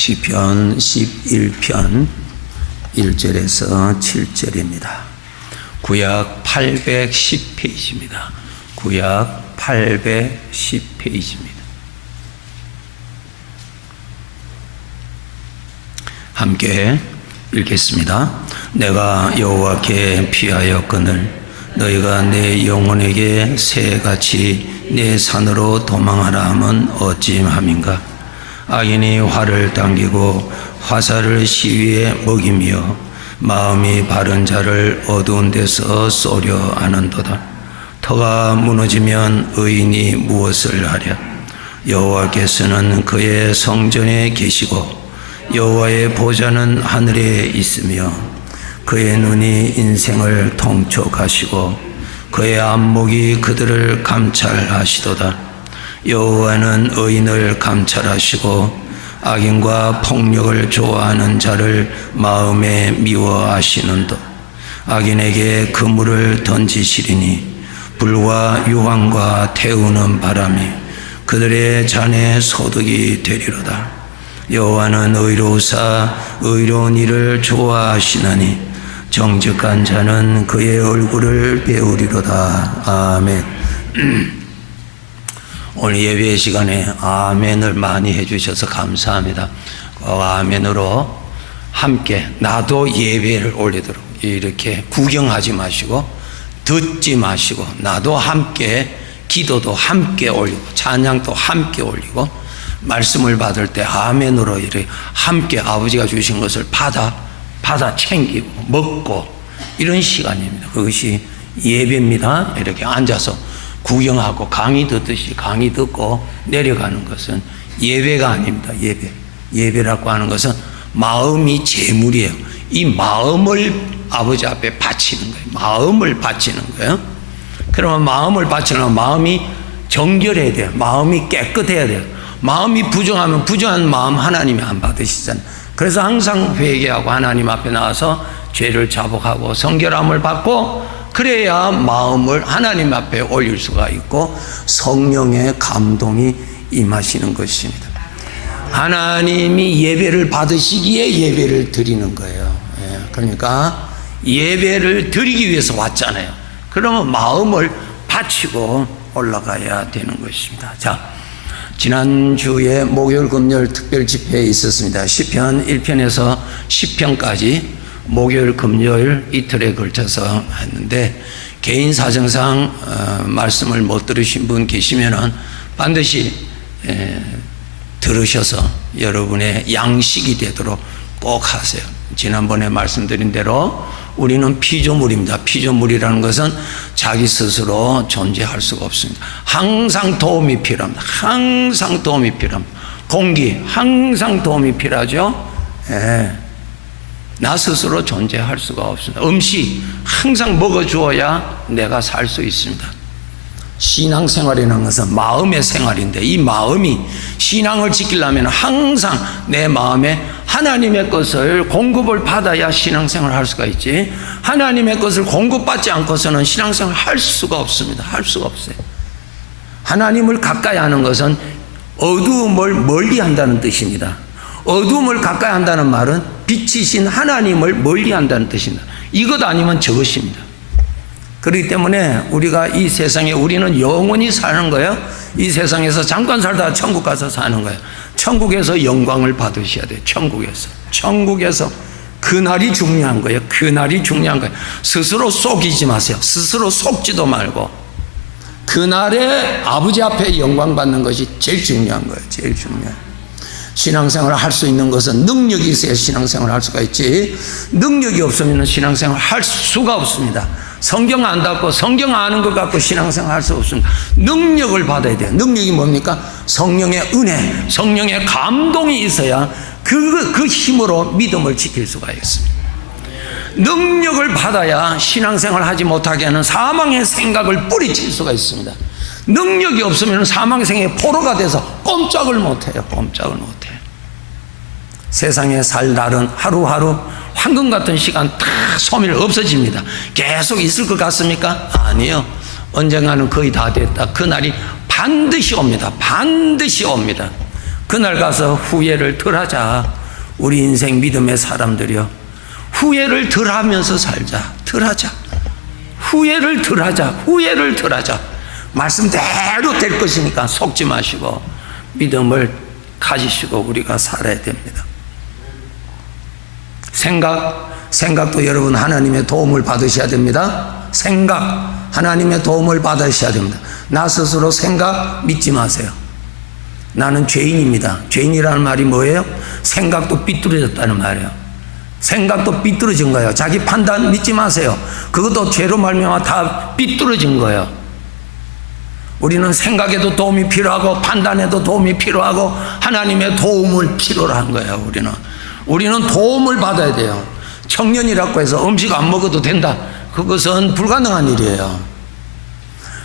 시편 11편 1절에서 7절입니다. 구약 810페이지입니다. 구약 810페이지입니다. 함께 읽겠습니다. 내가 여호와께 피하였거늘 너희가 내 영혼에게 새같이 내 산으로 도망하라 함은 어찌함인가. 악인이 활을 당기고 화살을 시위에 먹이며 마음이 바른 자를 어두운 데서 쏘려 하는도다. 터가 무너지면 의인이 무엇을 하랴. 여호와께서는 그의 성전에 계시고 여호와의 보좌는 하늘에 있으며 그의 눈이 인생을 통촉하시고 그의 안목이 그들을 감찰하시도다. 여호와는 의인을 감찰하시고 악인과 폭력을 좋아하는 자를 마음에 미워하시는도. 악인에게 그물을 던지시리니 불과 유황과 태우는 바람이 그들의 잔에 소득이 되리로다. 여호와는 의로우사 의로운 일을 좋아하시나니 정직한 자는 그의 얼굴을 배우리로다. 아멘. 오늘 예배 시간에 아멘을 많이 해주셔서 감사합니다. 아멘으로 함께 나도 예배를 올리도록 이렇게 구경하지 마시고 듣지 마시고 나도 함께 기도도 함께 올리고 찬양도 함께 올리고 말씀을 받을 때 아멘으로 이렇게 함께 아버지가 주신 것을 받아 챙기고 먹고 이런 시간입니다. 그것이 예배입니다. 이렇게 앉아서 구경하고 강의 듣듯이 강의 듣고 내려가는 것은 예배가 아닙니다. 예배라고 하는 것은 마음이 재물이에요. 이 마음을 아버지 앞에 바치는 거예요. 마음을 바치는 거예요. 그러면 마음을 바치려면 마음이 정결해야 돼요. 마음이 깨끗해야 돼요. 마음이 부정하면 부정한 마음 하나님이 안 받으시잖아요. 그래서 항상 회개하고 하나님 앞에 나와서 죄를 자복하고 성결함을 받고 그래야 마음을 하나님 앞에 올릴 수가 있고 성령의 감동이 임하시는 것입니다. 하나님이 예배를 받으시기에 예배를 드리는 거예요. 그러니까 예배를 드리기 위해서 왔잖아요. 그러면 마음을 바치고 올라가야 되는 것입니다. 자, 지난주에 목요일 금요일 특별 집회에 있었습니다. 시편 1편에서 10편까지 목요일 금요일 이틀에 걸쳐서 했는데 개인 사정상 말씀을 못 들으신 분 계시면은 반드시 들으셔서 여러분의 양식이 되도록 꼭 하세요. 지난번에 말씀드린 대로 우리는 피조물입니다. 피조물이라는 것은 자기 스스로 존재할 수가 없습니다. 항상 도움이 필요합니다. 항상 도움이 필요합니다. 공기 항상 도움이 필요하죠. 나 스스로 존재할 수가 없습니다. 음식 항상 먹어주어야 내가 살 수 있습니다. 신앙생활이라는 것은 마음의 생활인데 이 마음이 신앙을 지키려면 항상 내 마음에 하나님의 것을 공급을 받아야 신앙생활을 할 수가 있지, 하나님의 것을 공급받지 않고서는 신앙생활을 할 수가 없습니다. 할 수가 없어요. 하나님을 가까이 하는 것은 어두움을 멀리 한다는 뜻입니다. 어두움을 가까이 한다는 말은 빛이신 하나님을 멀리 한다는 뜻입니다. 이것 아니면 저것입니다. 그렇기 때문에 우리가 이 세상에 우리는 영원히 사는 거예요. 이 세상에서 잠깐 살다가 천국 가서 사는 거예요. 천국에서 영광을 받으셔야 돼요. 천국에서 그날이 중요한 거예요. 그날이 중요한 거예요. 스스로 속이지 마세요. 스스로 속지도 말고 그날에 아버지 앞에 영광 받는 것이 제일 중요한 거예요. 제일 중요해요. 신앙생활을 할 수 있는 것은 능력이 있어야 신앙생활을 할 수가 있지, 능력이 없으면 신앙생활을 할 수가 없습니다. 성경 안 닫고 성경 아는 것 갖고 신앙생활 할 수 없습니다. 능력을 받아야 돼요. 능력이 뭡니까? 성령의 은혜, 성령의 감동이 있어야 그 힘으로 믿음을 지킬 수가 있습니다. 능력을 받아야 신앙생활 하지 못하게 하는 사망의 생각을 뿌리칠 수가 있습니다. 능력이 없으면 사망의 생각에 포로가 돼서 꼼짝을 못해요. 꼼짝을 못해요. 세상에 살 날은 하루하루 황금 같은 시간 다 소멸 없어집니다. 계속 있을 것 같습니까? 아니요. 언젠가는 거의 다 됐다. 그날이 반드시 옵니다. 반드시 옵니다. 그날 가서 후회를 덜 하자. 우리 인생 믿음의 사람들이요, 후회를 덜 하면서 살자. 덜 하자. 후회를 덜 하자. 후회를 덜 하자. 말씀대로 될 것이니까 속지 마시고 믿음을 가지시고 우리가 살아야 됩니다. 생각도 여러분 하나님의 도움을 받으셔야 됩니다. 생각, 하나님의 도움을 받으셔야 됩니다. 나 스스로 생각 믿지 마세요. 나는 죄인입니다. 죄인이라는 말이 뭐예요? 생각도 삐뚤어졌다는 말이에요. 생각도 삐뚤어진 거예요. 자기 판단 믿지 마세요. 그것도 죄로 말미암아 다 삐뚤어진 거예요. 우리는 생각에도 도움이 필요하고 판단에도 도움이 필요하고 하나님의 도움을 필요로 한 거예요. 우리는 도움을 받아야 돼요. 청년이라고 해서 음식 안 먹어도 된다, 그것은 불가능한 일이에요.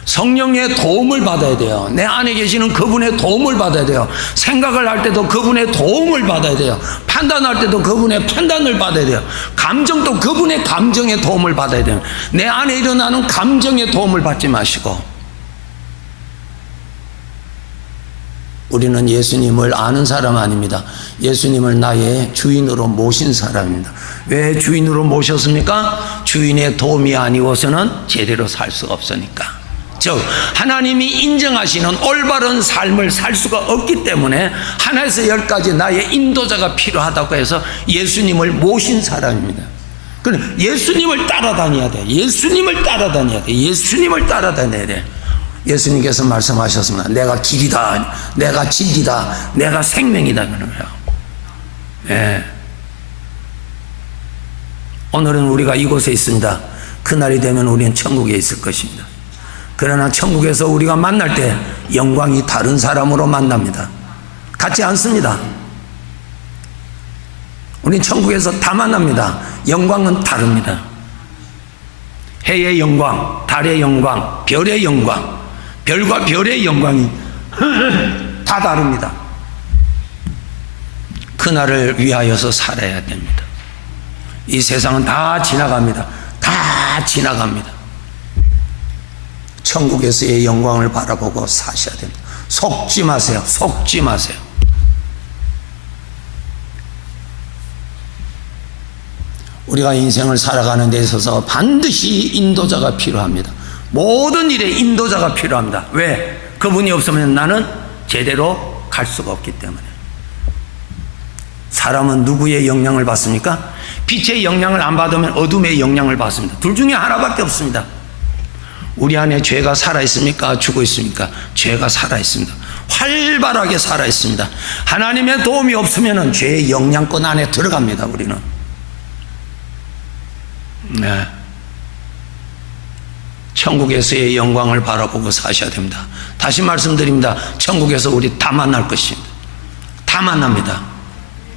성령의 도움을 받아야 돼요. 내 안에 계시는 그분의 도움을 받아야 돼요. 생각을 할 때도 그분의 도움을 받아야 돼요. 판단할 때도 그분의 판단을 받아야 돼요. 감정도 그분의 감정의 도움을 받아야 돼요. 내 안에 일어나는 감정의 도움을 받지 마시고, 우리는 예수님을 아는 사람 아닙니다. 예수님을 나의 주인으로 모신 사람입니다. 왜 주인으로 모셨습니까? 주인의 도움이 아니고서는 제대로 살 수가 없으니까. 즉 하나님이 인정하시는 올바른 삶을 살 수가 없기 때문에 하나에서 10까지 나의 인도자가 필요하다고 해서 예수님을 모신 사람입니다. 그럼 예수님을 따라다녀야 돼. 예수님을 따라다녀야 돼. 예수님을 따라다녀야 돼. 예수님께서 말씀하셨습니다. 내가 길이다, 내가 진리다, 내가 생명이다 그런 거예요. 네. 오늘은 우리가 이곳에 있습니다. 그날이 되면 우리는 천국에 있을 것입니다. 그러나 천국에서 우리가 만날 때 영광이 다른 사람으로 만납니다. 같지 않습니다. 우린 천국에서 다 만납니다. 영광은 다릅니다. 해의 영광, 달의 영광, 별의 영광, 별과 별의 영광이 다 다릅니다. 그날을 위하여서 살아야 됩니다. 이 세상은 다 지나갑니다. 다 지나갑니다. 천국에서의 영광을 바라보고 사셔야 됩니다. 속지 마세요. 속지 마세요. 우리가 인생을 살아가는 데 있어서 반드시 인도자가 필요합니다. 모든 일에 인도자가 필요합니다. 왜? 그분이 없으면 나는 제대로 갈 수가 없기 때문에. 사람은 누구의 영향을 받습니까? 빛의 영향을 안 받으면 어둠의 영향을 받습니다. 둘 중에 하나밖에 없습니다. 우리 안에 죄가 살아있습니까? 죽어 있습니까? 죄가 살아있습니다. 활발하게 살아있습니다. 하나님의 도움이 없으면 죄의 영향권 안에 들어갑니다. 우리는. 네. 천국에서의 영광을 바라보고 사셔야 됩니다. 다시 말씀드립니다. 천국에서 우리 다 만날 것입니다. 다 만납니다.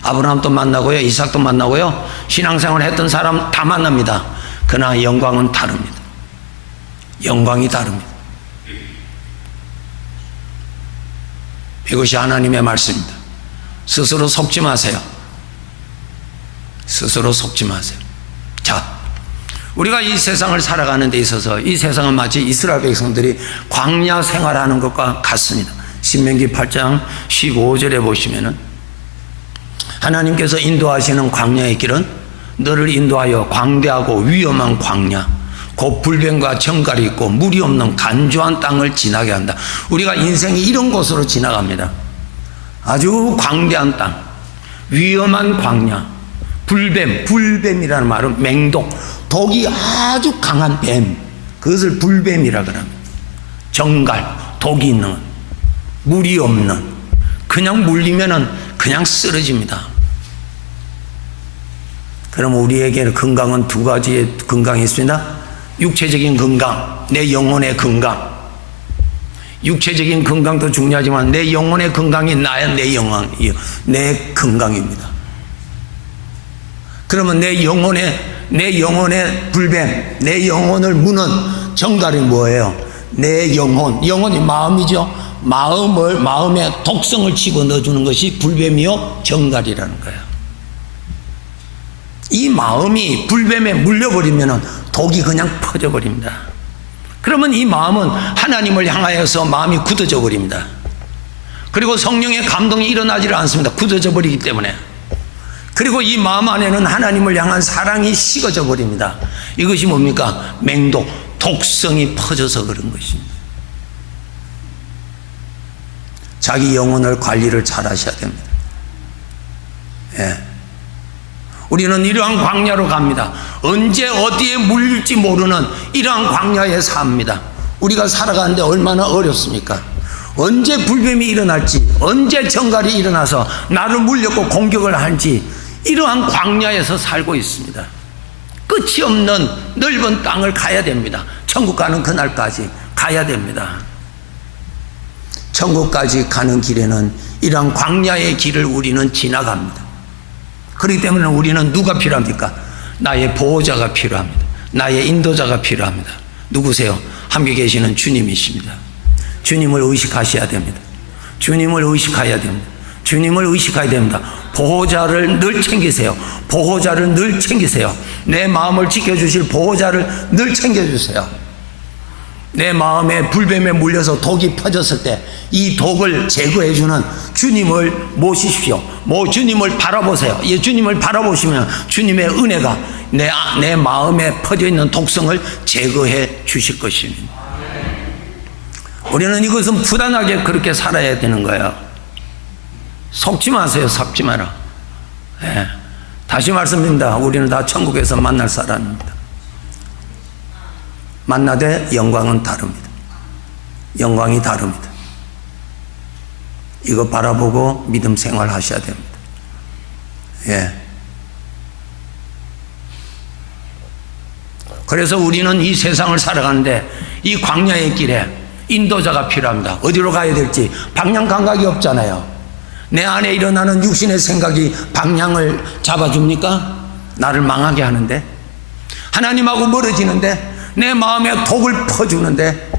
아브라함도 만나고요, 이삭도 만나고요, 신앙생활 했던 사람 다 만납니다. 그러나 영광은 다릅니다. 영광이 다릅니다. 이것이 하나님의 말씀입니다. 스스로 속지 마세요. 스스로 속지 마세요. 자, 우리가 이 세상을 살아가는 데 있어서 이 세상은 마치 이스라엘 백성들이 광야 생활하는 것과 같습니다. 신명기 8장 15절에 보시면은 하나님께서 인도하시는 광야의 길은 너를 인도하여 광대하고 위험한 광야, 곧 불뱀과 정갈이 있고 물이 없는 간조한 땅을 지나게 한다. 우리가 인생이 이런 곳으로 지나갑니다. 아주 광대한 땅, 위험한 광야, 불뱀이라는 말은 맹독, 독이 아주 강한 뱀, 그것을 불뱀이라 그럽니다. 정갈, 독이 있는, 물이 없는, 그냥 물리면은 그냥 쓰러집니다. 그러면 우리에게는 건강은 두 가지의 건강이 있습니다. 육체적인 건강, 내 영혼의 건강. 육체적인 건강도 중요하지만 내 영혼의 건강이 나야 내 건강입니다. 그러면 내 영혼의 불뱀, 내 영혼을 무는 정갈이 뭐예요? 내 영혼이 마음이죠. 마음의 독성을 집어넣어주는 것이 불뱀이요 정갈이라는 거예요. 이 마음이 불뱀에 물려버리면 독이 그냥 퍼져버립니다. 그러면 이 마음은 하나님을 향하여서 마음이 굳어져 버립니다. 그리고 성령의 감동이 일어나지를 않습니다. 굳어져 버리기 때문에. 그리고 이 마음 안에는 하나님을 향한 사랑이 식어져 버립니다. 이것이 뭡니까? 맹독, 독성이 퍼져서 그런 것입니다. 자기 영혼을 관리를 잘 하셔야 됩니다. 예. 우리는 이러한 광야로 갑니다. 언제 어디에 물릴지 모르는 이러한 광야에 삽니다. 우리가 살아가는데 얼마나 어렵습니까? 언제 불뱀이 일어날지, 언제 정갈이 일어나서 나를 물렸고 공격을 할지, 이러한 광야에서 살고 있습니다. 끝이 없는 넓은 땅을 가야 됩니다. 천국 가는 그날까지 가야 됩니다. 천국까지 가는 길에는 이러한 광야의 길을 우리는 지나갑니다. 그렇기 때문에 우리는 누가 필요합니까? 나의 보호자가 필요합니다. 나의 인도자가 필요합니다. 누구세요? 함께 계시는 주님이십니다. 주님을 의식하셔야 됩니다. 주님을 의식해야 됩니다. 주님을 의식해야 됩니다. 보호자를 늘 챙기세요. 보호자를 늘 챙기세요. 내 마음을 지켜주실 보호자를 늘 챙겨주세요. 내 마음에 불뱀에 물려서 독이 퍼졌을 때 이 독을 제거해주는 주님을 모시십시오. 주님을 바라보세요. 이 주님을 바라보시면 주님의 은혜가 내 마음에 퍼져 있는 독성을 제거해 주실 것입니다. 우리는 이것은 부단하게 그렇게 살아야 되는 거예요. 속지 마세요. 섭지 마라. 예. 다시 말씀드립니다. 우리는 다 천국에서 만날 사람입니다. 만나되 영광은 다릅니다. 영광이 다릅니다. 이거 바라보고 믿음 생활 하셔야 됩니다. 예. 그래서 우리는 이 세상을 살아가는데 이 광야의 길에 인도자가 필요합니다. 어디로 가야 될지 방향 감각이 없잖아요. 내 안에 일어나는 육신의 생각이 방향을 잡아줍니까? 나를 망하게 하는데, 하나님하고 멀어지는데, 내 마음에 독을 퍼주는데,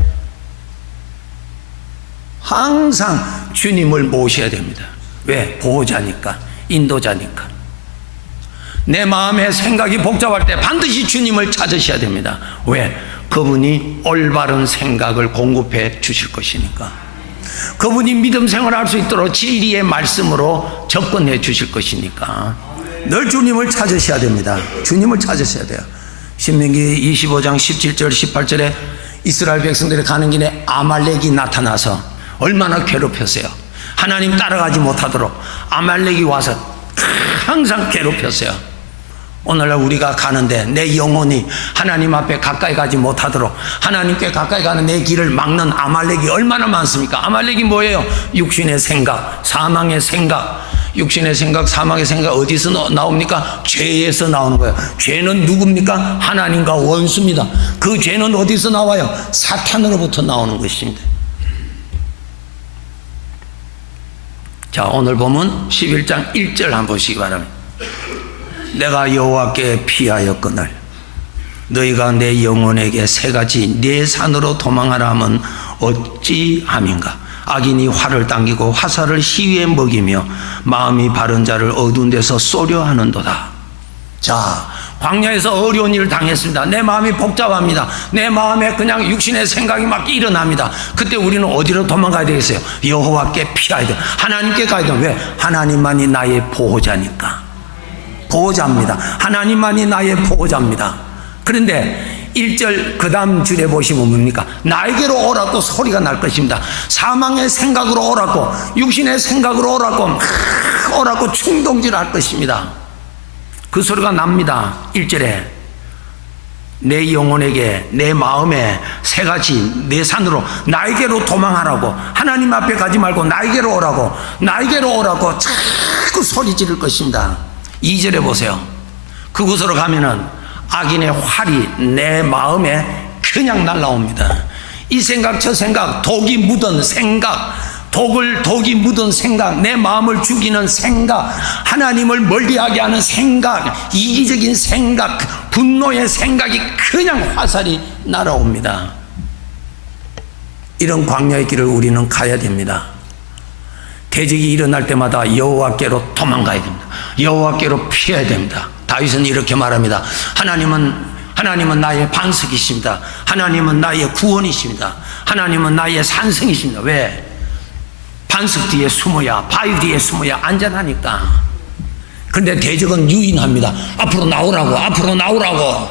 항상 주님을 모셔야 됩니다. 왜? 보호자니까, 인도자니까. 내 마음의 생각이 복잡할 때 반드시 주님을 찾으셔야 됩니다. 왜? 그분이 올바른 생각을 공급해 주실 것이니까. 그분이 믿음 생활할 수 있도록 진리의 말씀으로 접근해 주실 것이니까. 늘 주님을 찾으셔야 됩니다. 주님을 찾으셔야 돼요. 신명기 25장 17절 18절에 이스라엘 백성들이 가는 길에 아말렉이 나타나서 얼마나 괴롭혔어요. 하나님 따라가지 못하도록 아말렉이 와서 항상 괴롭혔어요. 오늘날 우리가 가는데 내 영혼이 하나님 앞에 가까이 가지 못하도록 하나님께 가까이 가는 내 길을 막는 아말렉이 얼마나 많습니까? 아말렉이 뭐예요? 육신의 생각, 사망의 생각. 육신의 생각, 사망의 생각 어디서 나옵니까? 죄에서 나오는 거예요. 죄는 누굽니까? 하나님과 원수입니다. 그 죄는 어디서 나와요? 사탄으로부터 나오는 것입니다. 자, 오늘 보면 11장 1절 한번 보시기 바랍니다. 내가 여호와께 피하였거늘 너희가 내 영혼에게 세 가지 내 산으로 도망하라 하면 어찌함인가? 악인이 활을 당기고 화살을 시위에 먹이며 마음이 바른 자를 어두운 데서 쏘려 하는도다. 자, 광야에서 어려운 일을 당했습니다. 내 마음이 복잡합니다. 내 마음에 그냥 육신의 생각이 막 일어납니다. 그때 우리는 어디로 도망가야 되겠어요? 여호와께 피해야 돼요. 하나님께 가야 돼요. 왜? 하나님만이 나의 보호자니까. 보호자입니다. 하나님만이 나의 보호자입니다. 그런데 1절 그 다음 줄에 보시면 뭡니까? 나에게로 오라고 소리가 날 것입니다. 사망의 생각으로 오라고, 육신의 생각으로 오라고 충동질 할 것입니다. 그 소리가 납니다. 1절에 내 영혼에게, 내 마음에 세 가지 내 산으로 나에게로 도망하라고, 하나님 앞에 가지 말고 나에게로 오라고 자꾸 소리 지를 것입니다. 2절에 보세요. 그곳으로 가면은 악인의 활이 내 마음에 그냥 날라옵니다. 이 생각 저 생각, 독이 묻은 생각, 독이 묻은 생각, 내 마음을 죽이는 생각, 하나님을 멀리하게 하는 생각, 이기적인 생각, 분노의 생각이 그냥 화살이 날아옵니다. 이런 광야의 길을 우리는 가야 됩니다. 대적이 일어날 때마다 여호와께로 도망가야 됩니다. 여호와께로 피해야 됩니다. 다윗은 이렇게 말합니다. 하나님은 나의 반석이십니다. 하나님은 나의 구원이십니다. 하나님은 나의 산성이십니다. 왜? 반석 뒤에 숨어야, 바위 뒤에 숨어야 안전하니까. 그런데 대적은 유인합니다. 앞으로 나오라고, 앞으로 나오라고.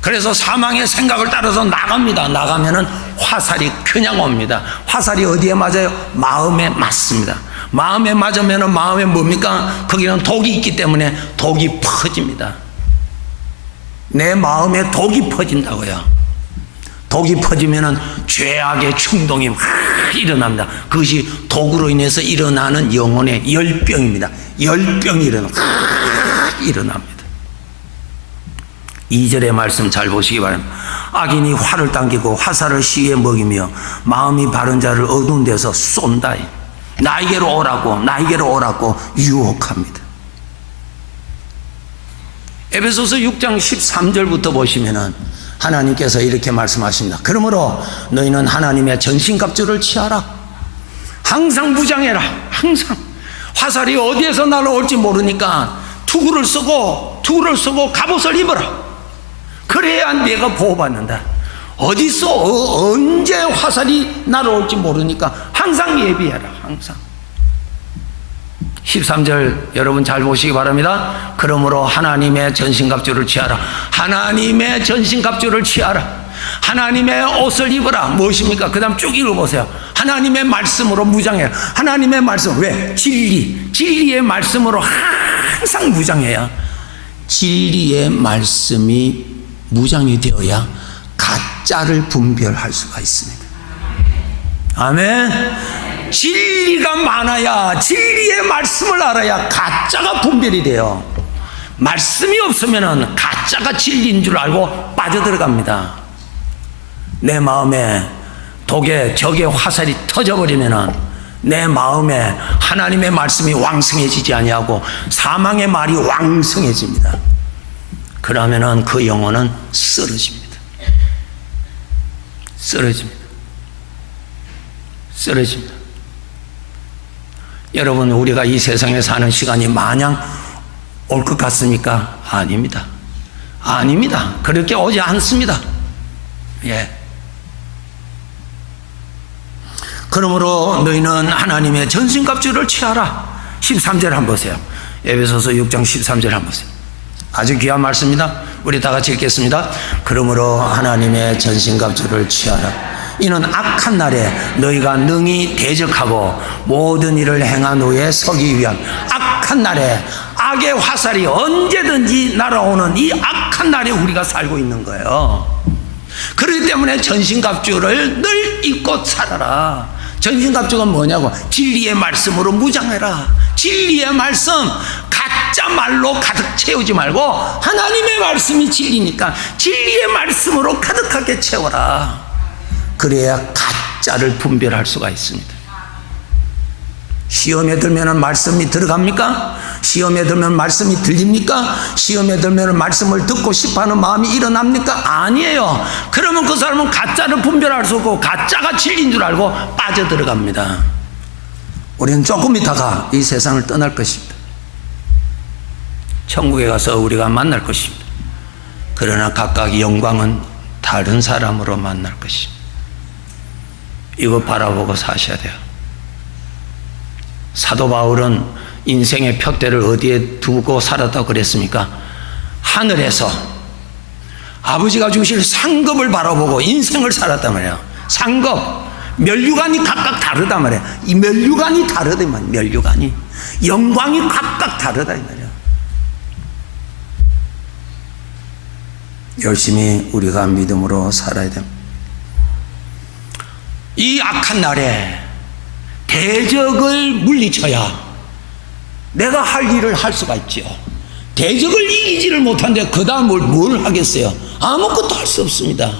그래서 사망의 생각을 따라서 나갑니다. 나가면은 화살이 그냥 옵니다. 화살이 어디에 맞아요? 마음에 맞습니다. 마음에 맞으면은 마음에 뭡니까? 거기는 독이 있기 때문에 독이 퍼집니다. 내 마음에 독이 퍼진다고요. 독이 퍼지면은 죄악의 충동이 막 일어납니다. 그것이 독으로 인해서 일어나는 영혼의 열병입니다. 열병이 일어납니다. 2절의 말씀 잘 보시기 바랍니다. 악인이 활을 당기고 화살을 시에 먹이며 마음이 바른 자를 어두운 데서 쏜다. 나에게로 오라고, 나에게로 오라고 유혹합니다. 에베소서 6장 13절부터 보시면은 하나님께서 이렇게 말씀하십니다. 그러므로 너희는 하나님의 전신갑주를 취하라. 항상 무장해라. 항상. 화살이 어디에서 날아올지 모르니까 투구를 쓰고 갑옷을 입어라. 그래야 내가 보호받는다. 어디서 언제 화살이 날아올지 모르니까 항상 예비해라. 항상. 13절 여러분 잘 보시기 바랍니다. 그러므로 하나님의 전신갑주를 취하라. 하나님의 전신갑주를 취하라. 하나님의 옷을 입어라. 무엇입니까? 그 다음 쭉 읽어보세요. 하나님의 말씀으로 무장해라. 하나님의 말씀. 왜? 진리의 말씀으로 항상 무장해야, 진리의 말씀이 무장이 되어야 가짜를 분별할 수가 있습니다. 아멘. 진리가 많아야, 진리의 말씀을 알아야 가짜가 분별이 돼요. 말씀이 없으면 가짜가 진리인 줄 알고 빠져들어갑니다. 내 마음에 적의 화살이 터져버리면 내 마음에 하나님의 말씀이 왕성해지지 아니하고 사망의 말이 왕성해집니다. 그러면은 그 영혼은 쓰러집니다. 쓰러집니다. 여러분, 우리가 이 세상에 사는 시간이 마냥 올 것 같습니까? 아닙니다. 아닙니다. 그렇게 오지 않습니다. 예. 그러므로 너희는 하나님의 전신갑주를 취하라. 13절 한번 보세요. 에베소서 6장 13절 한번 보세요. 아주 귀한 말씀입니다. 우리 다 같이 읽겠습니다. 그러므로 하나님의 전신갑주를 취하라. 이는 악한 날에 너희가 능히 대적하고 모든 일을 행한 후에 서기 위한, 악한 날에 악의 화살이 언제든지 날아오는 이 악한 날에 우리가 살고 있는 거예요. 그렇기 때문에 전신갑주를 늘 입고 살아라. 전신갑주가 뭐냐고? 진리의 말씀으로 무장해라. 진리의 말씀, 가짜 말로 가득 채우지 말고 하나님의 말씀이 진리니까 진리의 말씀으로 가득하게 채워라. 그래야 가짜를 분별할 수가 있습니다. 시험에 들면 말씀이 들어갑니까? 시험에 들면 말씀이 들립니까? 시험에 들면 말씀을 듣고 싶어하는 마음이 일어납니까? 아니에요. 그러면 그 사람은 가짜를 분별할 수 없고 가짜가 진리인 줄 알고 빠져들어갑니다. 우리는 조금 있다가 이 세상을 떠날 것입니다. 천국에 가서 우리가 만날 것입니다. 그러나 각각 영광은 다른 사람으로 만날 것입니다. 이거 바라보고 사셔야 돼요. 사도 바울은 인생의 표대를 어디에 두고 살았다고 그랬습니까? 하늘에서 아버지가 주실 상급을 바라보고 인생을 살았단 말이에요. 상급, 면류관이 각각 다르단 말이에요. 이 면류관이 다르다만, 면류관이 영광이 각각 다르다 이 말이에요. 열심히 우리가 믿음으로 살아야 됩니다. 이 악한 날에 대적을 물리쳐야 내가 할 일을 할 수가 있지요. 대적을 이기지를 못하는데 그 다음 뭘 하겠어요? 아무것도 할 수 없습니다.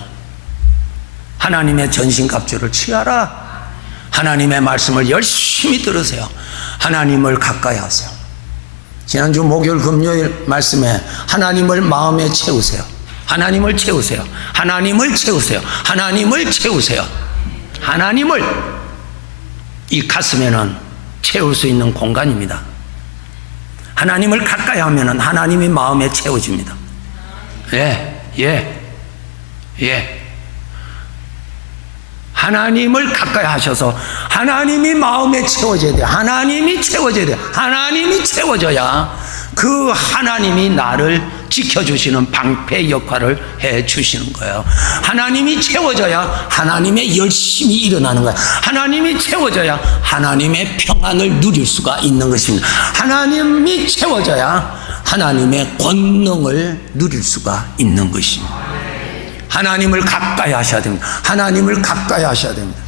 하나님의 전신갑주를 취하라. 하나님의 말씀을 열심히 들으세요. 하나님을 가까이 하세요. 지난주 목요일 금요일 말씀에 하나님을 마음에 채우세요. 하나님을 채우세요. 하나님을 채우세요. 하나님을 채우세요. 하나님을 이 가슴에는 채울 수 있는 공간입니다. 하나님을 가까이 하면은 하나님이 마음에 채워집니다. 예. 하나님을 가까이 하셔서 하나님이 마음에 채워져야 돼. 하나님이 채워져야 돼. 하나님이 채워져야 그 하나님이 나를 지켜주시는 방패 역할을 해주시는 거예요. 하나님이 채워져야 하나님의 열심히 일어나는 거예요. 하나님이 채워져야 하나님의 평안을 누릴 수가 있는 것입니다. 하나님이 채워져야 하나님의 권능을 누릴 수가 있는 것입니다. 하나님을 가까이 하셔야 됩니다. 하나님을 가까이 하셔야 됩니다.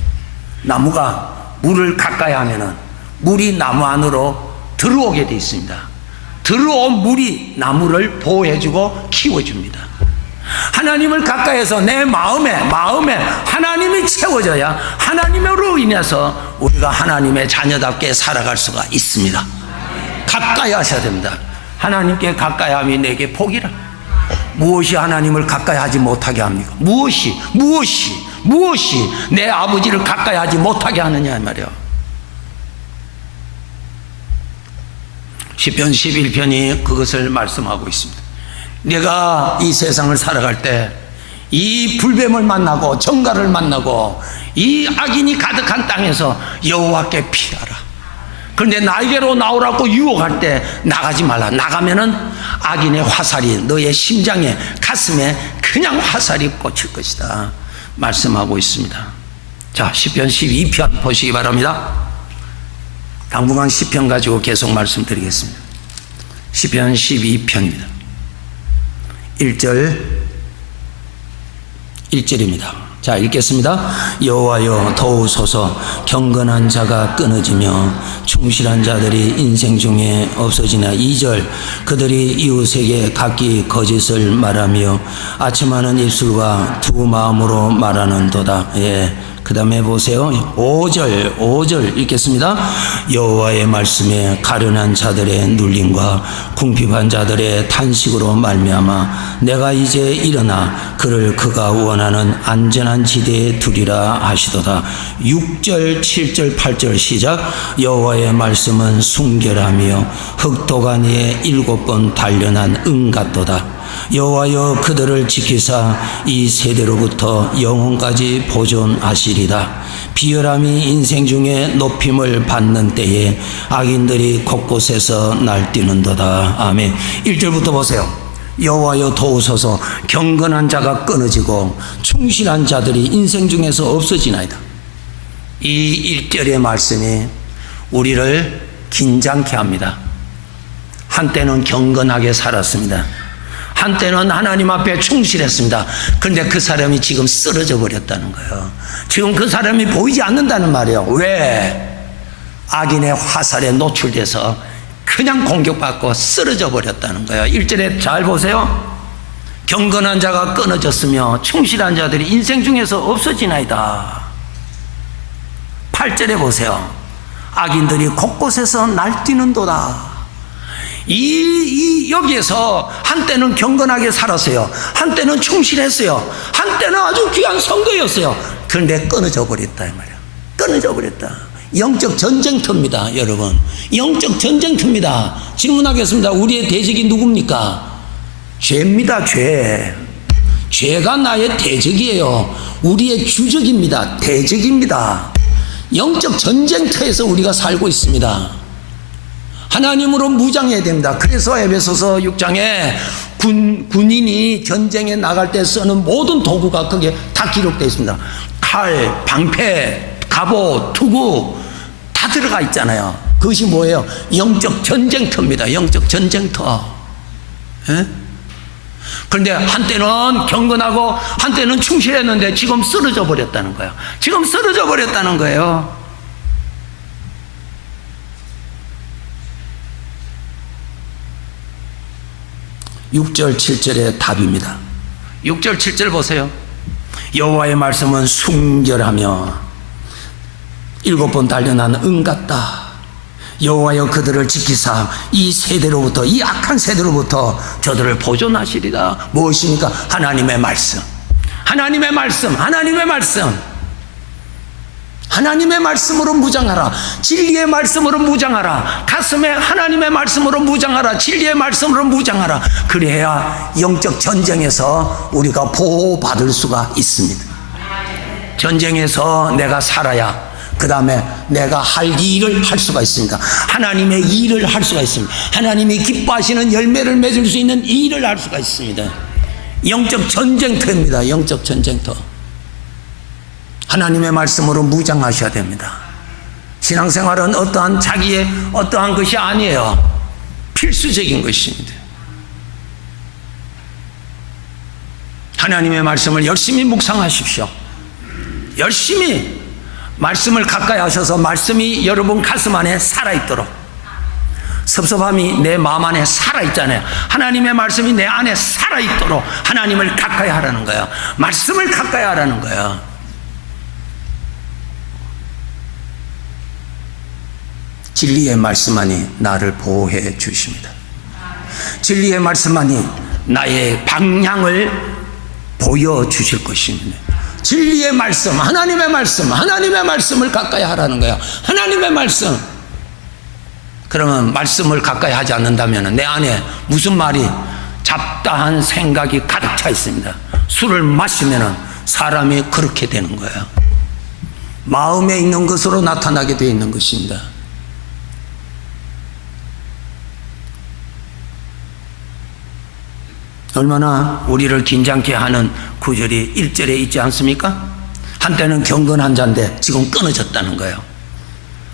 나무가 물을 가까이 하면은 물이 나무 안으로 들어오게 되어 있습니다. 들어온 물이 나무를 보호해주고 키워줍니다. 하나님을 가까이해서 내 마음에 하나님이 채워져야 하나님으로 인해서 우리가 하나님의 자녀답게 살아갈 수가 있습니다. 가까이 하셔야 됩니다. 하나님께 가까이 함이 내게 복이라. 무엇이 하나님을 가까이 하지 못하게 합니까? 무엇이 내 아버지를 가까이 하지 못하게 하느냐 말이야. 시편 11편이 그것을 말씀하고 있습니다. 내가 이 세상을 살아갈 때 이 불뱀을 만나고 정갈을 만나고 이 악인이 가득한 땅에서 여호와께 피하라. 그런데 나에게로 나오라고 유혹할 때 나가지 말라. 나가면은 악인의 화살이 너의 심장에 가슴에 그냥 화살이 꽂힐 것이다 말씀하고 있습니다. 자, 시편 12편 보시기 바랍니다. 당분간 시편 가지고 계속 말씀드리겠습니다. 시편 12편입니다. 1절입니다. 자, 읽겠습니다. 여호와여 도우소서. 경건한 자가 끊어지며 충실한 자들이 인생 중에 없어지나. 2절 그들이 이웃에게 각기 거짓을 말하며 아첨하는 입술과 두 마음으로 말하는도다. 예. 그 다음에 보세요. 5절 읽겠습니다. 여호와의 말씀에 가련한 자들의 눌림과 궁핍한 자들의 탄식으로 말미암아 내가 이제 일어나 그를 그가 원하는 안전한 지대에 두리라 하시도다. 6절 7절 8절 시작. 여호와의 말씀은 순결하며 흑도간 위에 7번 단련한 은 같도다. 여호와여 그들을 지키사 이 세대로부터 영혼까지 보존하시리다. 비열함이 인생 중에 높임을 받는 때에 악인들이 곳곳에서 날뛰는도다. 아멘. 1절부터 보세요. 여호와여 도우소서. 경건한 자가 끊어지고 충실한 자들이 인생 중에서 없어지나이다. 이 1절의 말씀이 우리를 긴장케 합니다. 한때는 경건하게 살았습니다. 한때는 하나님 앞에 충실했습니다. 그런데 그 사람이 지금 쓰러져 버렸다는 거예요. 지금 그 사람이 보이지 않는다는 말이에요. 왜? 악인의 화살에 노출돼서 그냥 공격받고 쓰러져 버렸다는 거예요. 1절에 잘 보세요. 경건한 자가 끊어졌으며 충실한 자들이 인생 중에서 없어지나이다. 8절에 보세요. 악인들이 곳곳에서 날뛰는도다. 여기에서 한때는 경건하게 살았어요. 한때는 충실했어요. 한때는 아주 귀한 선거였어요. 그런데 끊어져 버렸다 이 말이야. 끊어져 버렸다. 영적 전쟁터입니다, 여러분. 영적 전쟁터입니다. 질문하겠습니다. 우리의 대적이 누굽니까? 죄입니다, 죄. 죄가 나의 대적이에요. 우리의 주적입니다. 대적입니다. 영적 전쟁터에서 우리가 살고 있습니다. 하나님으로 무장해야 됩니다. 그래서 에베소서 6장에 군인이 전쟁에 나갈 때 쓰는 모든 도구가 거기에 다 기록되어 있습니다. 칼, 방패, 갑옷, 투구 다 들어가 있잖아요. 그것이 뭐예요? 영적 전쟁터입니다. 영적 전쟁터. 에? 그런데 한때는 경건하고 한때는 충실했는데 지금 쓰러져 버렸다는 거예요. 지금 쓰러져 버렸다는 거예요. 6절 7절의 답입니다. 6절 7절 보세요. 여호와의 말씀은 순결하며 7번 단련한 은 같다. 여호와여 그들을 지키사 이 세대로부터, 이 악한 세대로부터 저들을 보존하시리다. 무엇입니까? 하나님의 말씀. 하나님의 말씀. 하나님의 말씀. 하나님의 말씀으로 무장하라. 진리의 말씀으로 무장하라. 가슴에 하나님의 말씀으로 무장하라. 진리의 말씀으로 무장하라. 그래야 영적 전쟁에서 우리가 보호받을 수가 있습니다. 전쟁에서 내가 살아야 그 다음에 내가 할 일을 할 수가 있습니다. 하나님의 일을 할 수가 있습니다. 하나님이 기뻐하시는 열매를 맺을 수 있는 일을 할 수가 있습니다. 영적 전쟁터입니다. 영적 전쟁터. 하나님의 말씀으로 무장하셔야 됩니다. 신앙생활은 어떠한 자기의 어떠한 것이 아니에요. 필수적인 것입니다. 하나님의 말씀을 열심히 묵상하십시오. 열심히 말씀을 가까이 하셔서 말씀이 여러분 가슴 안에 살아있도록, 섭섭함이 내 마음 안에 살아있잖아요. 하나님의 말씀이 내 안에 살아있도록 하나님을 가까이 하라는 거예요. 말씀을 가까이 하라는 거예요. 진리의 말씀만이 나를 보호해 주십니다. 진리의 말씀만이 나의 방향을 보여주실 것입니다. 진리의 말씀, 하나님의 말씀, 하나님의 말씀을 가까이 하라는 거야. 하나님의 말씀. 그러면 말씀을 가까이 하지 않는다면 내 안에 무슨 말이 잡다한 생각이 가득 차 있습니다. 술을 마시면 사람이 그렇게 되는 거예요. 마음에 있는 것으로 나타나게 되어 있는 것입니다. 얼마나 우리를 긴장케 하는 구절이 1절에 있지 않습니까? 한때는 경건한 자인데 지금 끊어졌다는 거예요.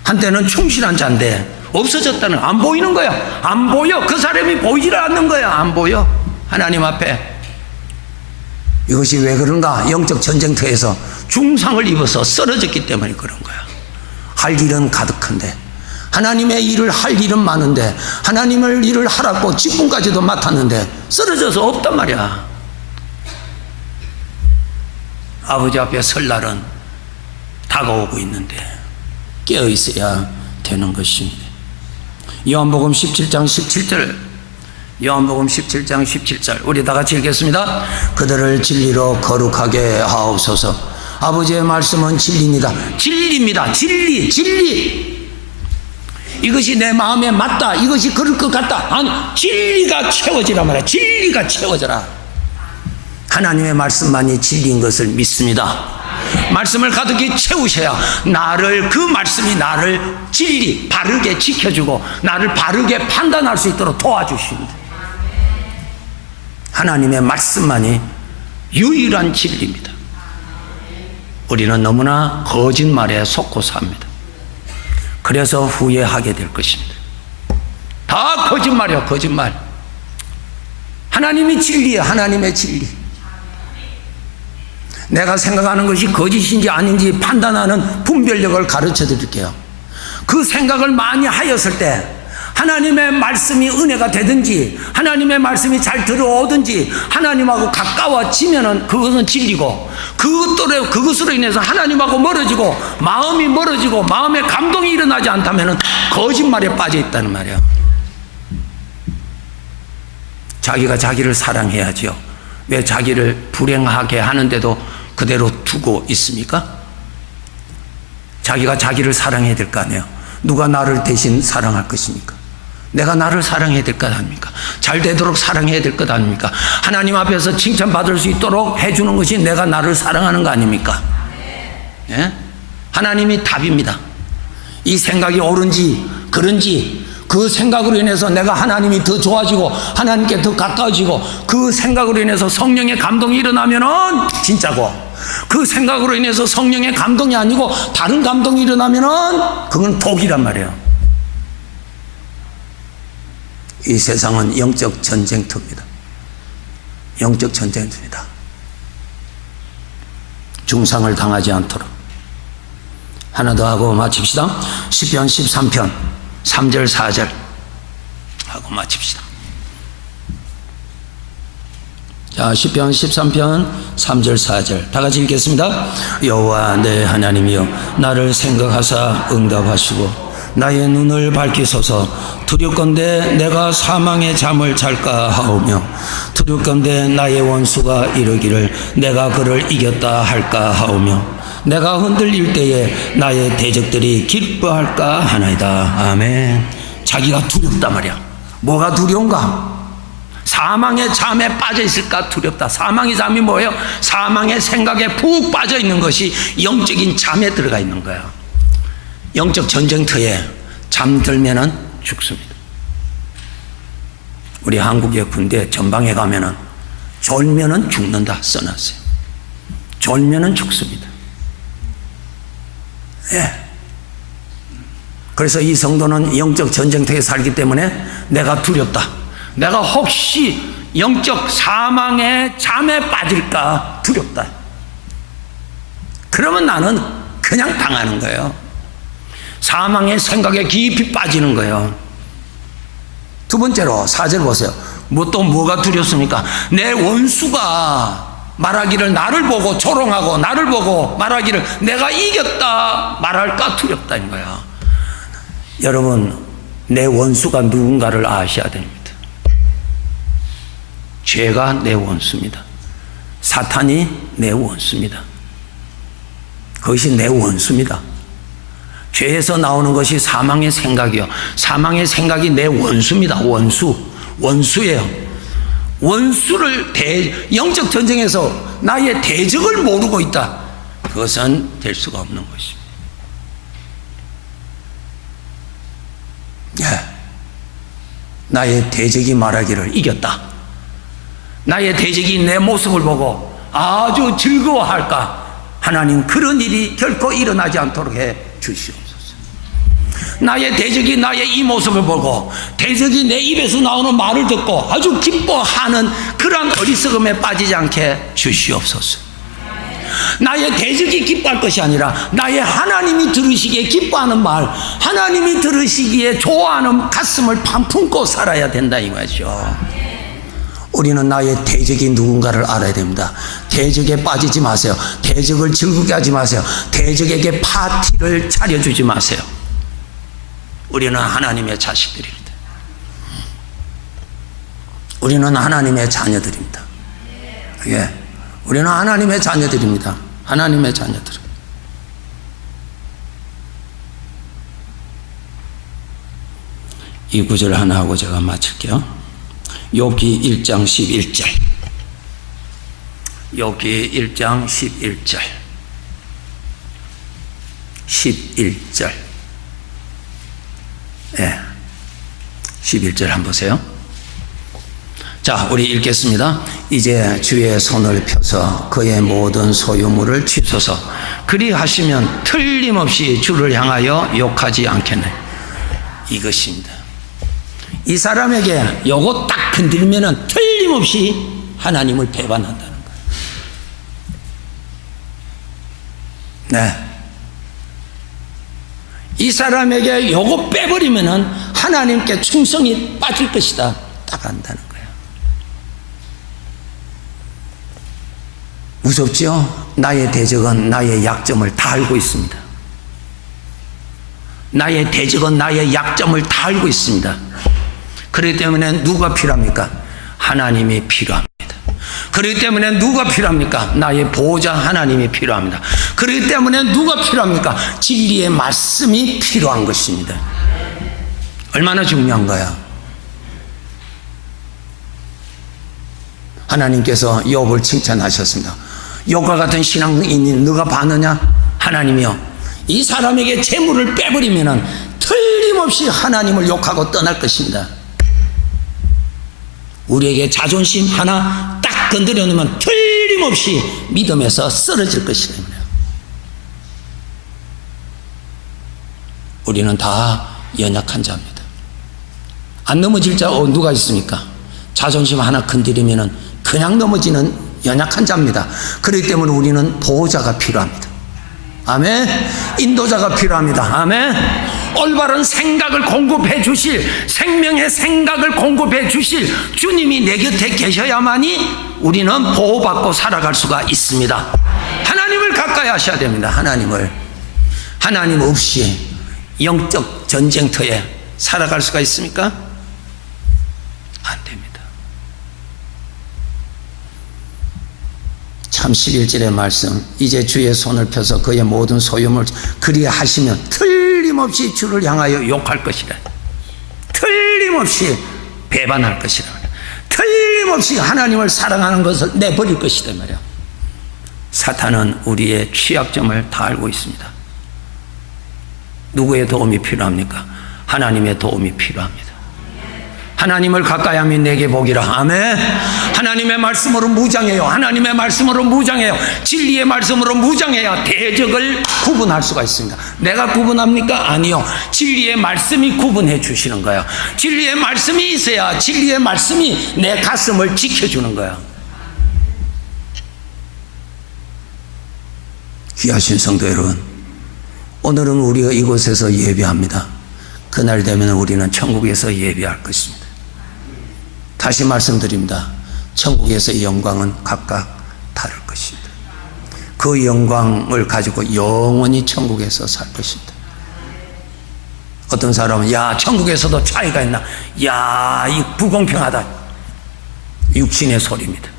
한때는 충실한 자인데 없어졌다는, 안 보이는 거야. 안 보여. 그 사람이 보이질 않는 거야. 안 보여. 하나님 앞에. 이것이 왜 그런가? 영적 전쟁터에서 중상을 입어서 쓰러졌기 때문에 그런 거야. 할 일은 가득한데, 하나님의 일을 할 일은 많은데, 하나님의 일을 하라고 직분까지도 맡았는데 쓰러져서 없단 말이야. 아버지 앞에 설 날은 다가오고 있는데 깨어 있어야 되는 것입니다. 요한복음 17장 17절, 요한복음 17장 17절 우리 다 같이 읽겠습니다. 그들을 진리로 거룩하게 하옵소서. 아버지의 말씀은 진리입니다. 진리입니다. 진리, 진리. 이것이 내 마음에 맞다, 이것이 그럴 것 같다. 아니, 진리가 채워지라 말이야. 진리가 채워져라. 하나님의 말씀만이 진리인 것을 믿습니다. 말씀을 가득히 채우셔야 나를, 그 말씀이 나를 진리 바르게 지켜주고 나를 바르게 판단할 수 있도록 도와주십니다. 하나님의 말씀만이 유일한 진리입니다. 우리는 너무나 거짓말에 속고 삽니다. 그래서 후회하게 될 것입니다. 다 거짓말이야, 거짓말. 하나님이 진리야, 하나님의 진리. 내가 생각하는 것이 거짓인지 아닌지 판단하는 분별력을 가르쳐 드릴게요. 그 생각을 많이 하였을 때 하나님의 말씀이 은혜가 되든지 하나님의 말씀이 잘 들어오든지 하나님하고 가까워지면은 그것은 진리고, 그것으로 인해서 하나님하고 멀어지고 마음이 멀어지고 마음에 감동이 일어나지 않다면은 거짓말에 빠져 있다는 말이에요. 자기가 자기를 사랑해야죠. 왜 자기를 불행하게 하는데도 그대로 두고 있습니까? 자기가 자기를 사랑해야 될 거 아니에요. 누가 나를 대신 사랑할 것입니까? 내가 나를 사랑해야 될 것 아닙니까? 잘 되도록 사랑해야 될 것 아닙니까? 하나님 앞에서 칭찬받을 수 있도록 해주는 것이 내가 나를 사랑하는 거 아닙니까? 예? 하나님이 답입니다. 이 생각이 옳은지 그런지, 그 생각으로 인해서 내가 하나님이 더 좋아지고 하나님께 더 가까워지고 그 생각으로 인해서 성령의 감동이 일어나면은 진짜고, 그 생각으로 인해서 성령의 감동이 아니고 다른 감동이 일어나면은 그건 독이란 말이에요. 이 세상은 영적 전쟁터입니다. 영적 전쟁터입니다. 중상을 당하지 않도록. 하나 더 하고 마칩시다. 시편 13편 3절 4절 하고 마칩시다. 자, 시편 13편 3절 4절 다 같이 읽겠습니다. 여호와 내 하나님이여, 나를 생각하사 응답하시고 나의 눈을 밝히소서. 두렵건대 내가 사망의 잠을 잘까 하오며 두렵건대 나의 원수가 이르기를 내가 그를 이겼다 할까 하오며 내가 흔들릴 때에 나의 대적들이 기뻐할까 하나이다. 아멘. 자기가 두렵단 말이야. 뭐가 두려운가? 사망의 잠에 빠져 있을까 두렵다. 사망의 잠이 뭐예요? 사망의 생각에 푹 빠져 있는 것이 영적인 잠에 들어가 있는 거예요. 영적 전쟁터에 잠들면은 죽습니다. 우리 한국의 군대 전방에 가면은 졸면은 죽는다 써놨어요. 졸면은 죽습니다. 예. 그래서 이 성도는 영적 전쟁터에 살기 때문에 내가 두렵다. 내가 혹시 영적 사망의 잠에 빠질까 두렵다. 그러면 나는 그냥 당하는 거예요. 사망의 생각에 깊이 빠지는 거예요. 두 번째로 4절 보세요. 또 뭐가 두렵습니까? 내 원수가 말하기를, 나를 보고 조롱하고 나를 보고 말하기를 내가 이겼다 말할까 두렵다는 거야. 여러분, 내 원수가 누군가를 아셔야 됩니다. 죄가 내 원수입니다. 사탄이 내 원수입니다. 그것이 내 원수입니다. 죄에서 나오는 것이 사망의 생각이요, 사망의 생각이 내 원수입니다. 원수예요. 원수를 영적 전쟁에서 나의 대적을 모르고 있다. 그것은 될 수가 없는 것입니다. 예. 나의 대적이 말하기를 이겼다. 나의 대적이 내 모습을 보고 아주 즐거워할까? 하나님, 그런 일이 결코 일어나지 않도록 해 주시옵소서. 나의 대적이 나의 이 모습을 보고 대적이 내 입에서 나오는 말을 듣고 아주 기뻐하는 그러한 어리석음에 빠지지 않게 주시옵소서. 나의 대적이 기뻐할 것이 아니라 나의 하나님이 들으시기에 기뻐하는 말, 하나님이 들으시기에 좋아하는 가슴을 반품고 살아야 된다 이 말이죠. 우리는 나의 대적이 누군가를 알아야 됩니다. 대적에 빠지지 마세요. 대적을 즐겁게 하지 마세요. 대적에게 파티를 차려주지 마세요. 우리는 하나님의 자식들입니다. 우리는 하나님의 자녀들입니다. 예, 우리는 하나님의 자녀들입니다. 하나님의 자녀들. 이 구절 하나 하고 제가 마칠게요. 욥기 1장 11절. 욥기 1장 11절. 11절. 예. 11절 한번 보세요. 자, 우리 읽겠습니다. 이제 주의 손을 펴서 그의 모든 소유물을 치소서. 그리하시면 틀림없이 주를 향하여 욕하지 않겠네. 이것입니다. 이 사람에게 요거 딱 건드리면은 틀림없이 하나님을 배반한다는 거예요. 네. 이 사람에게 요거 빼버리면은 하나님께 충성이 빠질 것이다. 딱 안다는 거예요. 무섭죠? 나의 대적은 나의 약점을 다 알고 있습니다. 나의 대적은 나의 약점을 다 알고 있습니다. 그렇기 때문에 누가 필요합니까? 하나님이 필요합니다. 그렇기 때문에 누가 필요합니까? 나의 보호자 하나님이 필요합니다. 그렇기 때문에 누가 필요합니까? 진리의 말씀이 필요한 것입니다. 얼마나 중요한 거야. 하나님께서 욥을 칭찬하셨습니다. 욥과 같은 신앙인이 너가 봤느냐? 하나님이요, 이 사람에게 재물을 빼버리면 틀림없이 하나님을 욕하고 떠날 것입니다. 우리에게 자존심 하나 딱 건드려 놓으면 틀림없이 믿음에서 쓰러질 것이다. 우리는 다 연약한 자입니다. 안 넘어질 자 누가 있습니까? 자존심 하나 건드리면 그냥 넘어지는 연약한 자입니다. 그렇기 때문에 우리는 보호자가 필요합니다. 아멘. 인도자가 필요합니다. 아멘. 올바른 생각을 공급해 주실, 생명의 생각을 공급해 주실 주님이 내 곁에 계셔야만이 우리는 보호받고 살아갈 수가 있습니다. 하나님을 가까이 하셔야 됩니다. 하나님 없이 영적 전쟁터에 살아갈 수가 있습니까? 안 됩니다. 참 11절의 말씀, 이제 주의 손을 펴서 그의 모든 소유물 그리하시면 틀림없이 주를 향하여 욕할 것이라, 틀림없이 배반할 것이라, 틀림없이 끊임없이 하나님을 사랑하는 것을 내버릴 것이다 말이야. 사탄은 우리의 취약점을 다 알고 있습니다. 누구의 도움이 필요합니까? 하나님의 도움이 필요합니다. 하나님을 가까이 하면 내게 복이라. 아멘. 하나님의 말씀으로 무장해요. 하나님의 말씀으로 무장해요. 진리의 말씀으로 무장해야 대적을 구분할 수가 있습니다. 내가 구분합니까? 아니요. 진리의 말씀이 구분해 주시는 거예요. 진리의 말씀이 있어야 진리의 말씀이 내 가슴을 지켜주는 거예요. 귀하신 성도 여러분, 오늘은 우리가 이곳에서 예배합니다. 그날 되면 우리는 천국에서 예배할 것입니다. 다시 말씀드립니다. 천국에서의 영광은 각각 다를 것입니다. 그 영광을 가지고 영원히 천국에서 살 것입니다. 어떤 사람은 야, 천국에서도 차이가 있나? 야, 이 불공평하다. 육신의 소리입니다.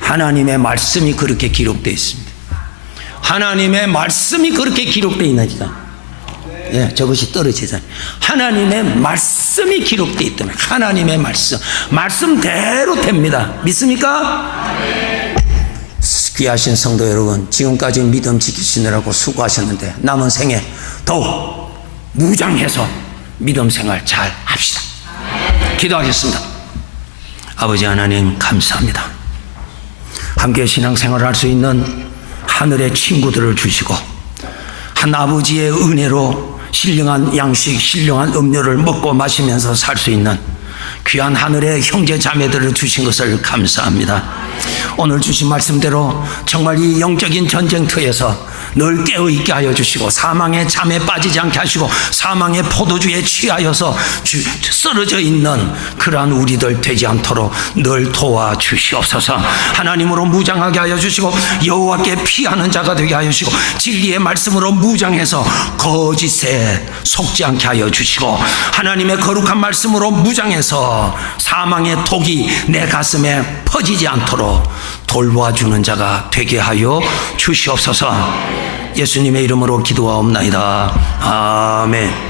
하나님의 말씀이 그렇게 기록되어 있습니다. 하나님의 말씀이 그렇게 기록되어 있나니까. 예, 저것이 떨어지잖아요. 하나님의 말씀이 기록되어 있다면 하나님의 말씀대로 됩니다. 믿습니까? 귀하신 성도 여러분, 지금까지 믿음 지키시느라고 수고하셨는데 남은 생에 더욱 무장해서 믿음 생활 잘 합시다. 기도하겠습니다. 아버지 하나님 감사합니다. 함께 신앙생활을 할 수 있는 하늘의 친구들을 주시고 한 아버지의 은혜로 신령한 양식, 신령한 음료를 먹고 마시면서 살 수 있는 귀한 하늘의 형제 자매들을 주신 것을 감사합니다. 오늘 주신 말씀대로 정말 이 영적인 전쟁터에서 늘 깨어있게 하여 주시고 사망의 잠에 빠지지 않게 하시고 사망의 포도주에 취하여서 쓰러져 있는 그러한 우리들 되지 않도록 늘 도와주시옵소서. 하나님으로 무장하게 하여 주시고 여호와께 피하는 자가 되게 하여 주시고 진리의 말씀으로 무장해서 거짓에 속지 않게 하여 주시고 하나님의 거룩한 말씀으로 무장해서 사망의 독이 내 가슴에 퍼지지 않도록 돌보아주는 자가 되게 하여 주시옵소서. 예수님의 이름으로 기도하옵나이다. 아멘.